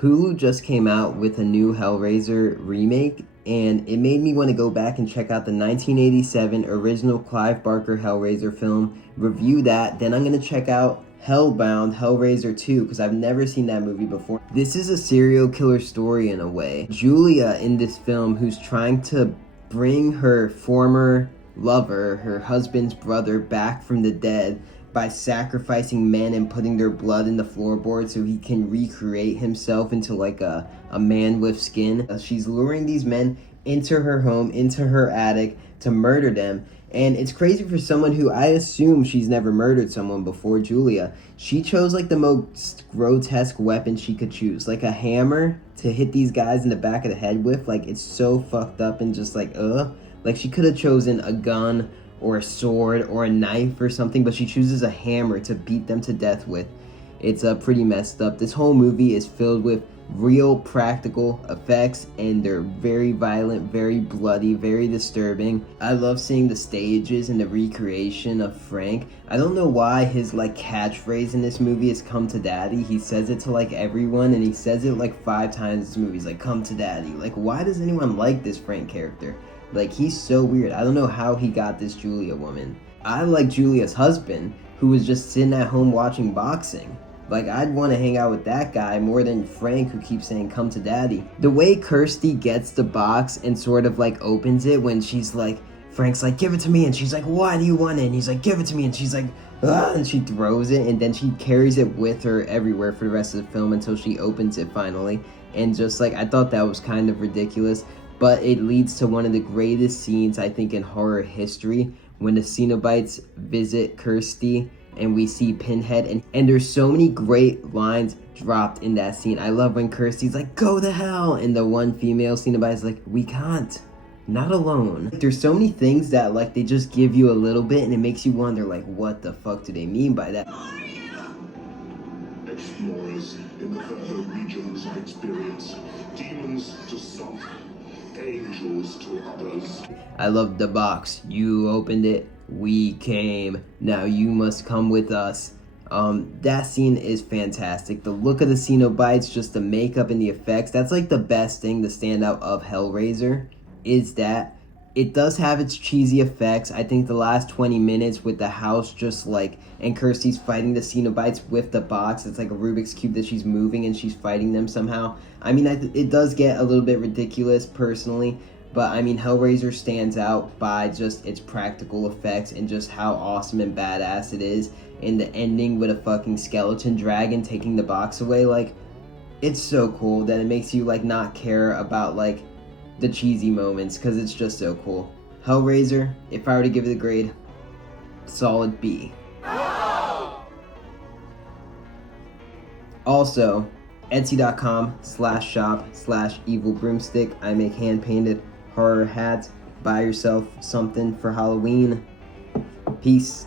Hulu just came out with a new Hellraiser remake, and it made me want to go back and check out the 1987 original Clive Barker Hellraiser film, review that, then I'm going to check out Hellbound Hellraiser 2 because I've never seen that movie before. This is a serial killer story in a way. Julia in this film, who's trying to bring her former lover, her husband's brother, back from the dead by sacrificing men and putting their blood in the floorboard so he can recreate himself into like a man with skin. She's luring these men into her home, into her attic to murder them. And it's crazy for someone who I assume she's never murdered someone before, Julia. She chose like the most grotesque weapon she could choose, like a hammer to hit these guys in the back of the head with. Like, it's so fucked up and just like, ugh. Like, she could have chosen a gun or a sword or a knife or something, but she chooses a hammer to beat them to death with. It's pretty messed up. This whole movie is filled with real practical effects, and they're very violent, very bloody, very disturbing. I love seeing the stages and the recreation of Frank. I don't know why his like catchphrase in this movie is "come to daddy." He says it to like everyone, and he says it like 5 times in this movie. He's like, "come to daddy." Like, why does anyone like this Frank character? Like, he's so weird. I don't know how he got this Julia woman. I like Julia's husband, who was just sitting at home watching boxing. Like, I'd want to hang out with that guy more than Frank, who keeps saying, "come to daddy." The way Kirsty gets the box and sort of like opens it when she's like, Frank's like, "give it to me," and she's like, "why do you want it?" And he's like, "give it to me," and she's like, "ah," and she throws it, and then she carries it with her everywhere for the rest of the film until she opens it finally. And just like, I thought that was kind of ridiculous, but it leads to one of the greatest scenes, I think, in horror history, when the Cenobites visit Kirsty and we see Pinhead, and there's so many great lines dropped in that scene. I love when Kirsty's like, "go to hell," and the one female Cenobite's like, "we can't, not alone." There's so many things that like they just give you a little bit, and it makes you wonder like, what the fuck do they mean by that? Explorers in the further regions of experience, demons to some, angels to others. I love the box. You opened it. We came. Now you must come with us. That scene is fantastic. The look of the Cenobites, just the makeup and the effects. That's like the best thing, the standout of Hellraiser, is that it does have its cheesy effects. I think the last 20 minutes with the house just like, and Kirsty's fighting the Cenobites with the box. It's like a Rubik's Cube that she's moving and she's fighting them somehow. I mean, it does get a little bit ridiculous personally, but I mean, Hellraiser stands out by just its practical effects and just how awesome and badass it is. And the ending with a fucking skeleton dragon taking the box away, like, it's so cool that it makes you like not care about like the cheesy moments, because it's just so cool. Hellraiser, if I were to give it a grade, solid B. Also, Etsy.com/shop/evilbroomstick. I make hand-painted horror hats. Buy yourself something for Halloween. Peace.